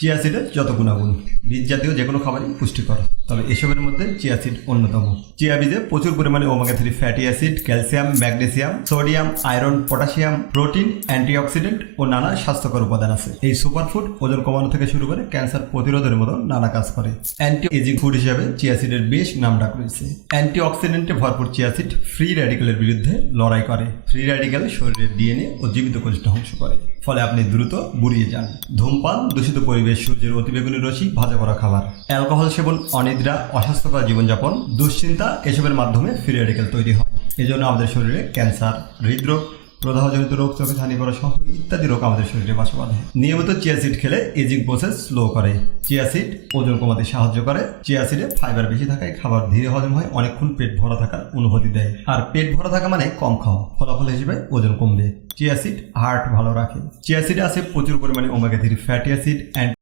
Chia সিডের যত গুণাগুণ, বীজ জাতীয় যে কোনো খাবারই পুষ্টিকর, তবে এসবের মধ্যে চিয়া সিড অন্যতম। চিয়া বীজে প্রচুর পরিমাণে omega 3 fatty acid, calcium, magnesium, sodium, iron, potassium, protein, antioxidant ও নানা স্বাস্থ্যকর উপাদান আছে। এই সুপারফুড ওজন কমানো থেকে শুরু করে ক্যান্সার প্রতিরোধের মতো নানা কাজ করে। অ্যান্টি এজিং ফুড হিসাবে চিয়া সিডের বেশ নামডাক রয়েছে। অ্যান্টিঅক্সিডেন্টে ভরপুর চিয়া সিড ফ্রি র্যাডিক্যালের বিরুদ্ধে লড়াই করে। ফ্রি র্যাডিক্যাল শরীরের ডিএনএ ও জীবিত কোষ ধ্বংস করে, ফলে আপনি দ্রুত বুড়িয়ে যান। ধূমপান, দূষিত পরিবেশ, সূর্যের অতিবেগুনি রশ্মি, ভাজা করা খাবার, অ্যালকোহল সেবন, অনিদ্রা, অস্বাস্থ্যকর জীবনযাপন, দুশ্চিন্তা এসবের মাধ্যমে ফ্রি র্যাডিক্যাল তৈরি হয়। এজন্য আমাদের শরীরে ক্যান্সার, হৃদরোগ, প্রদাহজনিত রোগ, চোখে ছানি পড়া সহ ইত্যাদি রোগ আমাদের শরীরে বাসা বাঁধে। নিয়মিত চিয়া সিড খেলে এজিং প্রসেস স্লো করে। চিয়া সিড ওজন কমাতে সাহায্য করে। চিয়া সিডে ফাইবার বেশি থাকায় খাবার ধীরে হজম হয়, অনেকক্ষণ পেট ভরা থাকার অনুভূতি দেয়। আর পেট ভরা থাকা মানে কম খাওয়া, ফলাফল হিসেবে ওজন কমবে। চিয়া সিড হার্ট ভালো রাখে। চিয়া সিডে আছে প্রচুর পরিমাণে ওমেগা 3 ফ্যাটি অ্যাসিড,